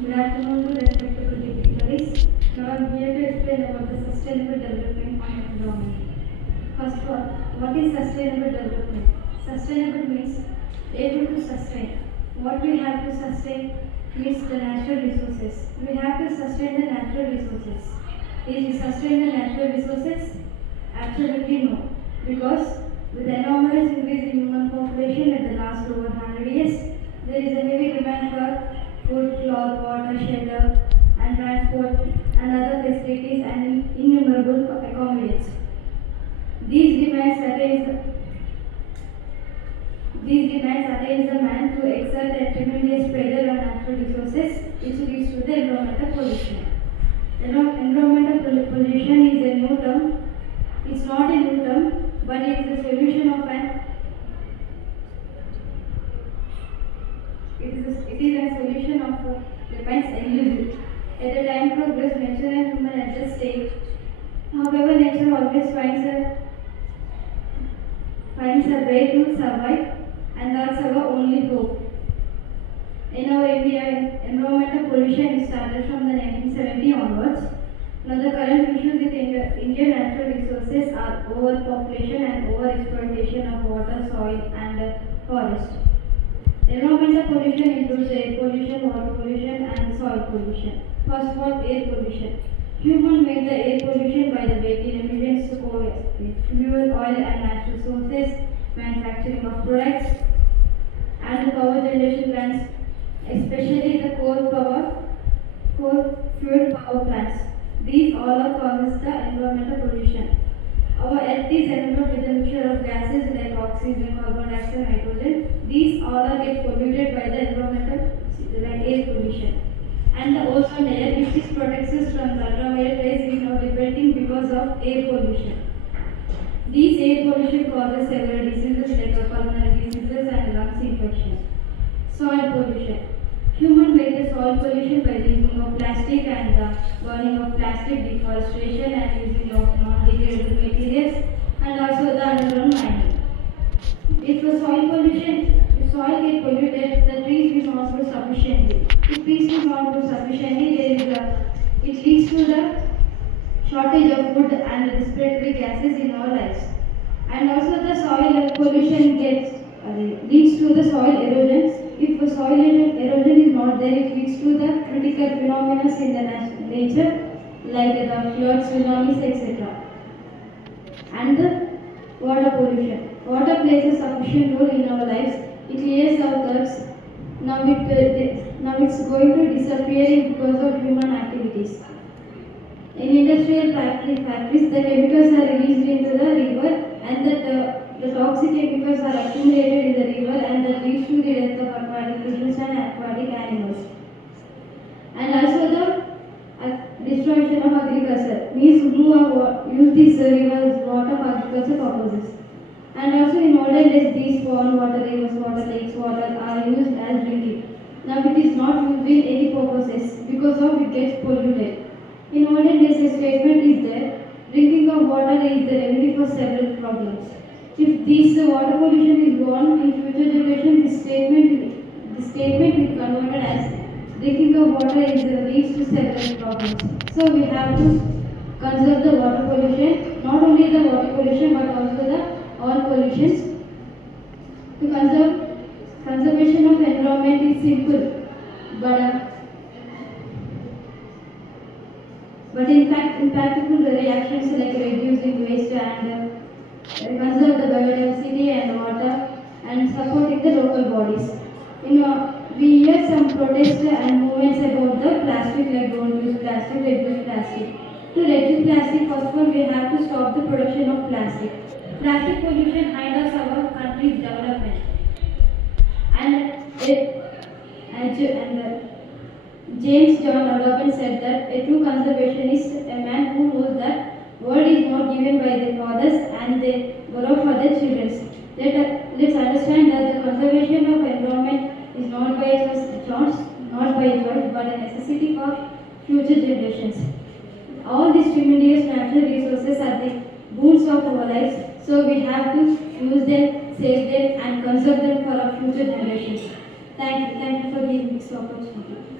Good afternoon to respectable dignitaries. Now I am here to explain about the sustainable development and environment. First of all, what is sustainable development? Sustainable means able to sustain. What we have to sustain means the natural resources. We have to sustain the natural resources. Is we sustain the natural resources? Absolutely no. Because with the enormous increase in human population in the last over 100 years, there is a heavy demand for food, cloth, water, shelter, and transport, and other facilities and innumerable accommodates. These demands attains the man to exert a tremendous pressure on natural resources, which leads to the environmental pollution. Environmental pollution is a new term. It's not a new term, but it is a solution of an it is a solution of depends elusive. At the time progress, nature and human adjust state. However, nature always finds a way to survive, and that's our only hope. In our India, environmental pollution started from the 1970 onwards. Now the current issues with Indian natural resources are overpopulation and overexploitation of water, soil, and forest. Environmental pollution includes air pollution, water pollution, and soil pollution. First of all, air pollution. Human made the air pollution by the vehicle emissions to fuel, oil, and natural sources, manufacturing of products, and the power generation plants, especially the coal fuel power plants. These all are causes the environmental pollution. Our earth is enveloped with a mixture of gases like oxygen, carbon dioxide, nitrogen. These all are get polluted by the environmental like air pollution. And the ozone layer, which is protects us from the ultraviolet rays, is now depleting because of air pollution. These air pollution causes several diseases like pulmonary diseases and lungs infection. Soil pollution. Human made the soil pollution by the using of plastic and the burning of plastic, deforestation and using of non-degradable materials, and also the underground mining. If the soil get polluted, the trees will not grow sufficiently. If trees will not grow sufficiently, it leads to the shortage of food and respiratory gases in our lives. And also the soil pollution leads to the soil erosion. If the soil erosion is not there, it leads to the critical phenomena in the nature like the floods, tsunamis, etc. And the water pollution. Water plays a sufficient role in our lives. It clears our thirst. Now it's going to disappear because of human activities. In industrial factories, the chemicals are released into the river, and the toxic chemicals are accumulated in the river, and that leads to the death of aquatic fishes and aquatic animals. And also the destruction of agriculture means who use these rivers water for agriculture purposes. And also in olden days, these pond water, rivers, water, lakes, water are used as drinking. Now it is not used in any purposes because of it gets polluted. In olden days, a statement is there: drinking of water is the remedy for several problems. If this water pollution is gone in future generation, this statement will be converted as drinking of water leads to several problems. So we have to conserve the water pollution, not only the water pollution but also the all pollutions. To conservation of environment is simple, but in fact impactful reactions like reducing waste and conserve the biodiversity and water and supporting the local bodies. We hear some protests and movements about the plastic, like don't use plastic, reduce plastic. To reduce plastic, first of all, we have to stop the production of plastic. Plastic pollution hinders our country's development. James John Logan said that a true conservationist is a man who knows that world is not given by their fathers and they borrow for their children. Let's understand that the conservation of environment is not by choice, but a necessity for future generations. All these tremendous natural resources are the boons of our lives, so we have to use them, save them, and conserve them for our future generations. Thank you for giving this opportunity.